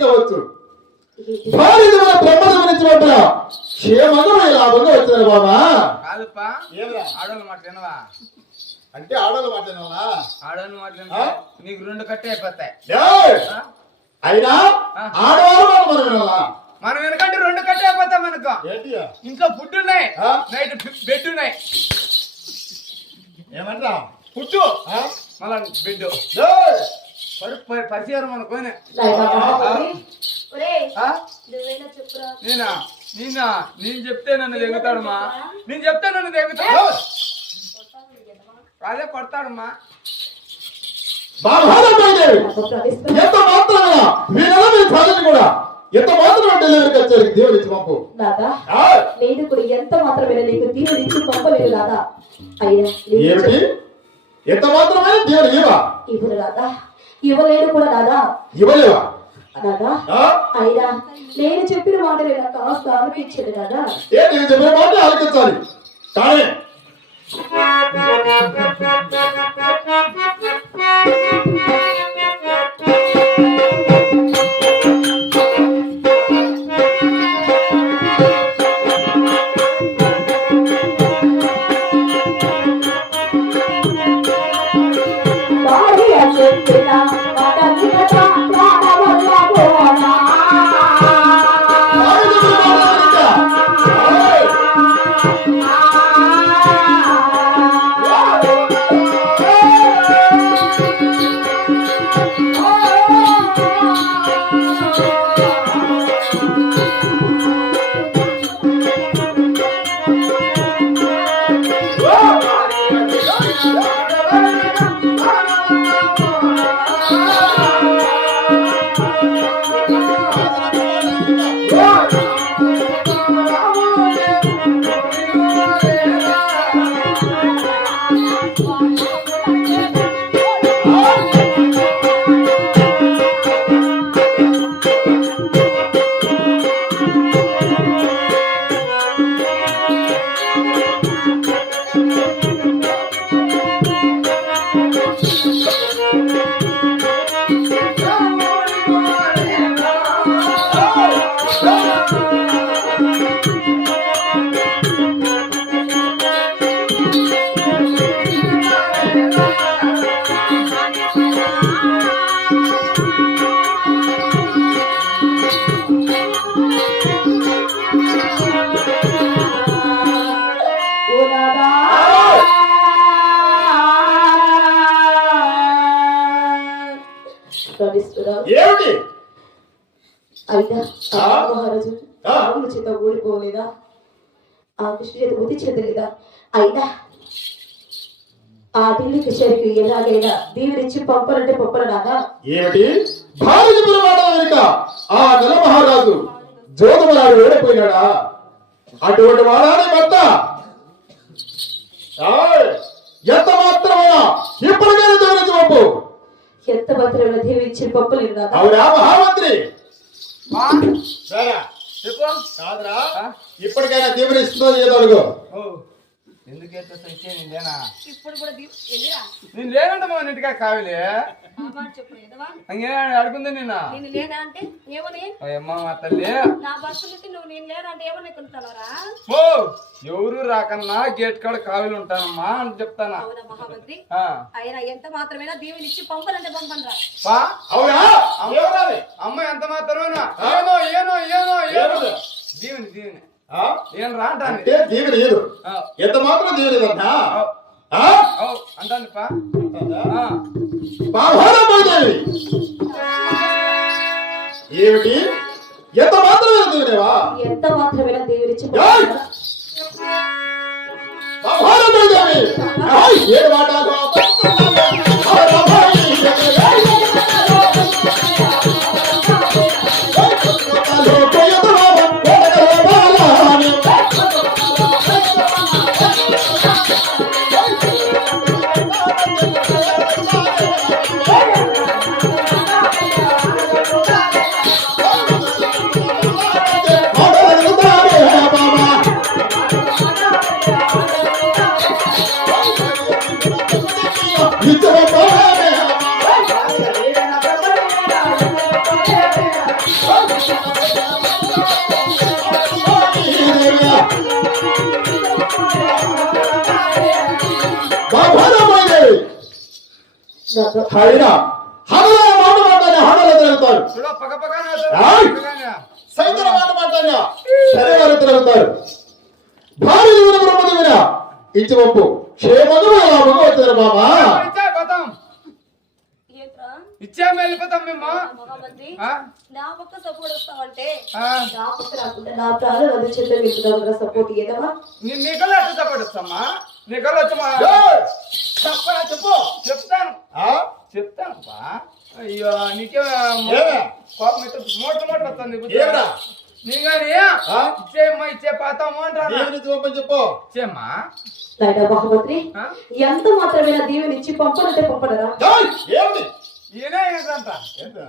కలిసి కావచ్చు భార్యను మన బ్రహ్మ గమనించబడ్డ క్షేమంగా లాభంగా బాబా. ఆడవాళ్ళు అంటే ఆడవాళ్ళు రెండు కట్టే అయినా ఆడవాళ్ళు మనం వినాలా రెండు కట్టే అయిపోతాం మనకు ఇంకా ఫుడ్ ఉన్నాయి. నైట్ బెడ్ ఉన్నాయి. ఏమంటారా ఫుడ్ మళ్ళా బెడ్ పరిచయం అనుకోని. నేనా? నేనా? నేను చెప్తే నన్ను దెంగుతాడమ్మా? నేను చెప్తే నన్ను దెంగుతాడు ఏయ్! అదే కొడతాడమ్మా. ఎంత మాత్రమేనా మీరెలా మీ ప్రజలు కూడా ఎంత మాత్రమే వచ్చారు దేవుడి ఇచ్చి పంపు! నేను కూడా ఎంత మాత్రమే నీకు దీవులు ఇచ్చి పంపలేదు రాదా అయ్యా ఏమిటి? ఎంత మాత్రమే దేవుడు ఇవ్వను రాదా? ఇవ్వలేడు కూడా రాదా ఇవ్వలేవా? అయినా నేను చెప్పిన మాట నేను కాస్త ఆలోచించదు రాదా ఏ నేను చెప్పిన మాట ఆలకించాలి. కానీ భార్య Thank you. ఆ? మహారాజు చేత ఓడిపోలేదా ఆ కృష్ణ చేత బుద్ధి చెందలేదా? అయినా ఆ ఢిల్లీకి చెరికి ఎలాగైనా దీవినిచ్చి పంపరంటే పంపరనాదా ఏమిటి? భారత పురవాడ వెనుక ఆ నెల మహారాజు జోదమలాడు ఓడిపోయినాడా? అటువంటి వాడాని భర్త! ఎంత మాత్రమైనా ఇప్పటికైనా దేవుడికి పంపు. ఎంత మాత్రమే దీవించి పంపలేదు నాదా అవునా మహామంత్రి? సరే. చెప్పు. కాదురా? ఇప్పటికైనా దేవుని ఇస్తుందో లేదో అడుగు. ఓ. ఎందుకు నేను ఇప్పుడు కూడా లేనంట మా ఇంటికా కావిలే. అడుగుంది నిన్న. నేను లేనా అంటే ఏమని? అమ్మ మా తల్లి. నా బస్సు నుంచి నువ్వు నేను లేనా అంటే ఏమని కొంటానరా ఓ ఎవరు రాకన్నా గేట్ కాడ కావిలు ఉంటానమ్మా అని చెప్తానా? అవునా మహామంత్రి? ఆ. ఆయన ఎంత మాత్రమేనా దీవెని ఇచ్చి పంపనంటే పంపనరా? అమ్మ ఎంత మాత్రమేనా? ఏనో ఏనో ఏనో ఏనో? దీవెని దీవెని. ఆ? ఏం రా అంటే దేవుని లేదు. ఎంత మాత్రం లేదంటా? అంటాను పా. బాధారపడేవి ఏమిటి? ఎంత మాత్రమే దేవునేవా? ఎంత మాత్రమే దీవినిచ్చి ఏయ్! పంపరనాదా? బాధారపడేవి ఏ మాట నాతో అయినా హడల మాట మాట్లాడి హడలు తిరుగుతారు. సైతన మాట మాట్లాడినా సరే వారు తిరుగుతారు భార్య జీవన బ్రహ్మదేవిన ఇచ్చి ఒప్పు క్షేమము లాభము వచ్చిన బాబా ఇచ్చే పోతాం ఏంట్రా? ఇచ్చే వెళ్ళిపోతాం మేము? నా పక్క సపోర్ట్ వస్తావంటే ఆ. నా పక్క రాకుండా నా ప్రాణం అది చేత మీకు సపోర్ట్ ఏదమ్మా నీ నీకల్లో ఎట్లా తప్పడొస్తామా నీకల్లో వచ్చమా ఏయ్! చెప్పరా చెప్పు చెప్తాను ఆ? చెప్తాను బా అయ్యో నీకే? పాపం ఇట్లా మోట మోట వస్తుంది. ఏమిరా? ఇచ్చేమ్మా ఇచ్చే పాతాము అంటారా చెప్పు ఇచ్చేమ్మా నాయన? ఎంత మాత్రమేనా దీవెని ఇచ్చి పంపనంటే పంపడరా! ఏమిటి ఏదంట ఏంటా?